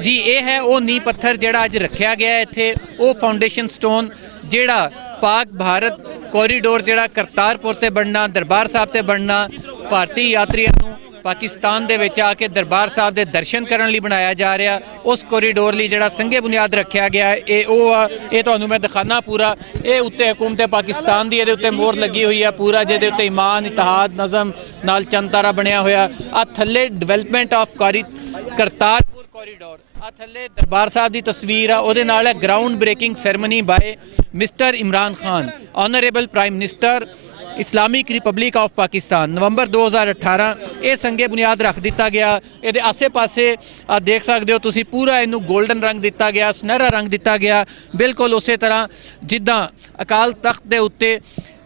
जी ये है वो नींह पत्थर जिहड़ा अज रखा गया है इत्थे, वो फाउंडेशन स्टोन जिहड़ा पाक भारत कॉरीडोर जिहड़ा करतारपुर ते बनना, दरबार साहब ते बनना, भारतीय यात्रियों नूं पाकिस्तान दे विच आके दरबार साहब दे दर्शन करन लई बनाया जा रहा, उस कॉरीडोर लई जिहड़ा संघे बुनियाद रखा गया है ये वो आ। ये तुहानूं मैं दिखाना पूरा, ये उत्ते हुकूमत पाकिस्तान दी इहदे उत्ते मोहर लगी हुई है पूरा, जिहदे उत्ते ईमान, इतिहाद, नज़म नाल चंद तारा बनिया होया। आ थल्ले डिवेलपमेंट ऑफ करतारपुर कॉरीडोर, आ थल्ले दरबार साहब की तस्वीर आ, उहदे नाल है ground breaking ceremony by mister Imran Khan, honourable prime minister Islamic republic of Pakistan, November 2018 ये संगे बुनियाद रख दिता गया। ये आसे पासे देख सकते हो तुसी, पूरा इनू गोल्डन रंग दिता गया, सुनहरा रंग दिता गया, बिल्कुल उस तरह जिद्दां अकाल तख्त के उत्ते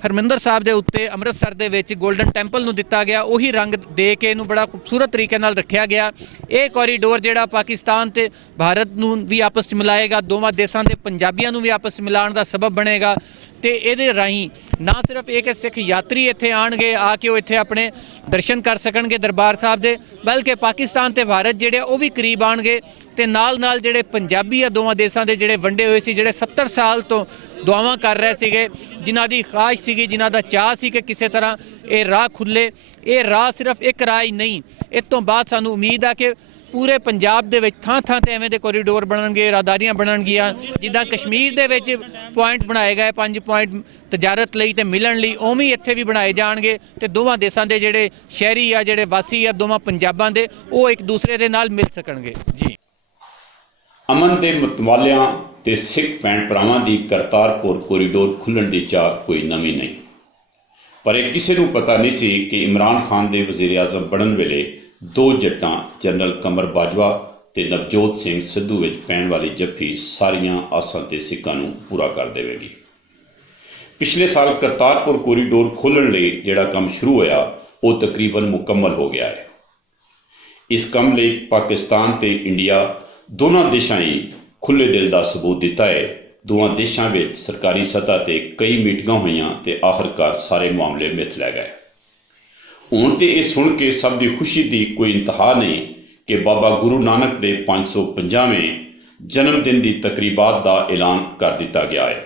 हरमिंदर साहब के उत्ते अमृतसर दे विच गोल्डन टैंपल नूं दिता गया, उही रंग दे के इनू बड़ा खूबसूरत तरीके नाल रखा गया। ये कॉरीडोर जिहड़ा पाकिस्तान ते भारत नूं भी आपस च मिलाएगा, दोवां देशां दे पंजाबियां नूं भी आपस च मिलाण दा सबब बनेगा। तो ये राही ना सिर्फ एक सिख यात्री इत्थे आएंगे आके वो इत्थे अपने दर्शन कर सकणगे दरबार साहब दे, बल्कि पाकिस्तान ते भारत जिहड़े वो भी करीब आएंगे, तो नाल नाल जिहड़े पंजाबी आ दोवां देशां दे जिहड़े वंडे हुए सी, जिहड़े 70 साल तो दुआवां कर रहे सीगे, जिन्हां दी ख्वाहिश सीगी, जिन्हां दा चाह सी कि किसी तरह ये राह खुले। ये राह सिर्फ एक राह ही नहीं, इस तो बाद सानू उम्मीद आ कि पूरे पंजाब दे विच थां थां ते एवें दे कॉरीडोर बनणगे, राहदारियां बनणगियां, जिद्दां कश्मीर दे विच पॉइंट बनाए गए 5 पॉइंट तजारत लई ते मिलण लई, उवें इत्थे भी बनाए जाणगे। ते दोवां देशां दे जिहड़े शहरी आ, जिहड़े वासी आ दोवां पंजाबां दे, वो एक दूसरे दे नाल मिल सकणगे। जी अमन के मतवालियां ते सिख भैन भरावां दी करतारपुर कॉरीडोर खुलण दी चाह कोई नवीं नहीं, पर यह किसी नूं पता नहीं सी कि इमरान खान दे वज़ीर आज़म बनन वेले 2 जट्टां जनरल कमर बाजवा ते नवजोत सिंह सिद्धू विच पैण वाली जफ्फी सारियां आसां ते सिक्कां नूं पूरा कर देवेगी। पिछले साल करतारपुर कॉरीडोर खोलण लई जिहड़ा काम शुरू होया वो तकरीबन मुकम्मल हो गया है। इस काम लई पाकिस्तान ते इंडिया दोनों देशां ही खुले दिल का सबूत दिता है। दोवां देशां विच सरकारी सतह ते कई मीटिंगां होईयां ते आखिरकार सारे मामले मिथ लै गए। हुण ते इह सुण के सब दी खुशी दी कोई इंतहा नहीं कि बाबा गुरु नानक दे 550वें जन्मदिन की तकरीबात का ऐलान कर दिता गया है।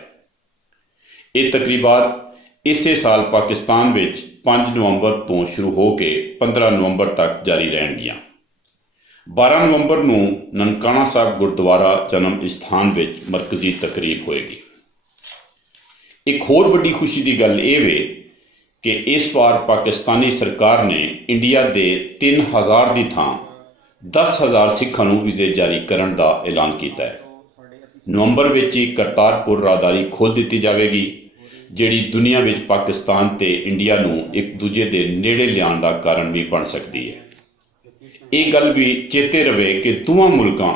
ये तकरीबात इसे साल पाकिस्तान विच 5 नवंबर तो शुरू हो के 15 नवंबर तक जारी रहणगियां। 12 नवंबर नूं ननकाना साहब गुरुद्वारा जन्म स्थान विच मरकजी तकरीब होएगी। एक होर वड्डी खुशी की गल यह वे कि इस बार पाकिस्तानी सरकार ने इंडिया के 3000 की थां 10,000 सिखां नूं वीज़े जारी करने का ऐलान किया है। नवंबर विच ही करतारपुर राहदारी खोल दी जाएगी, जिहड़ी दुनिया विच पाकिस्तान ते इंडिया नूं एक दूजे के नेड़े लियाण का कारण भी बन सकती है। ये गल भी चेते रहे कि दोवां मुल्कां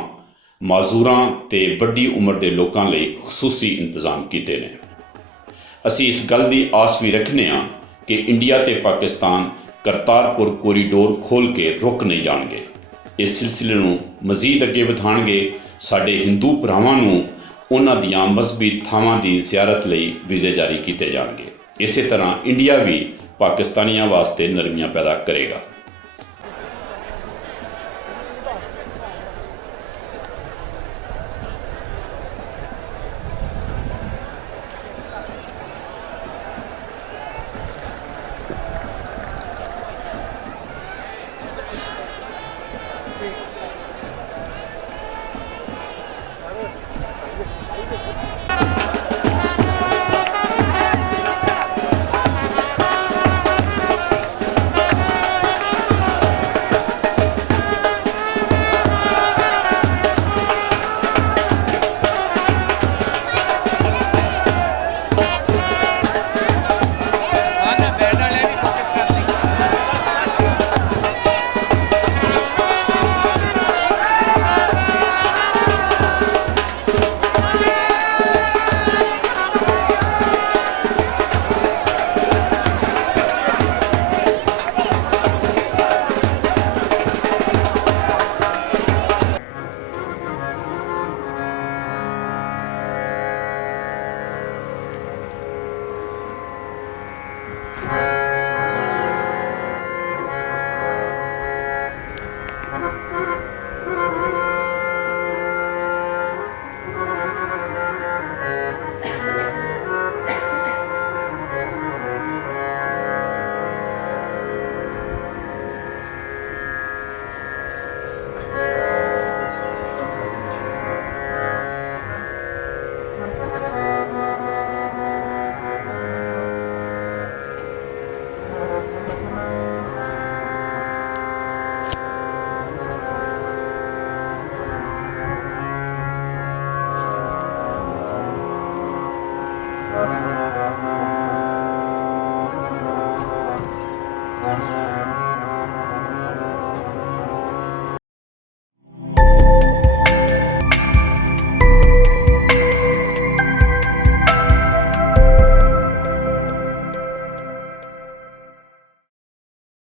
माजूरां ते वड्डी उम्र के लोगों लई खसूसी इंतजाम किए ने। असी इस गल की आस भी रखने हाँ कि इंडिया ते पाकिस्तान करतारपुर कॉरीडोर खोल के रुक नहीं जाणगे। इस सिलसिले नूं मजीद अगे वधाणगे। साडे हिंदू भरावां नूं उन्हां दियां मजहबी थावां की जियारत लई वीज़े जारी किए जाणगे। इस तरह इंडिया भी पाकिस्तानियों वास्ते नरमियां पैदा करेगा।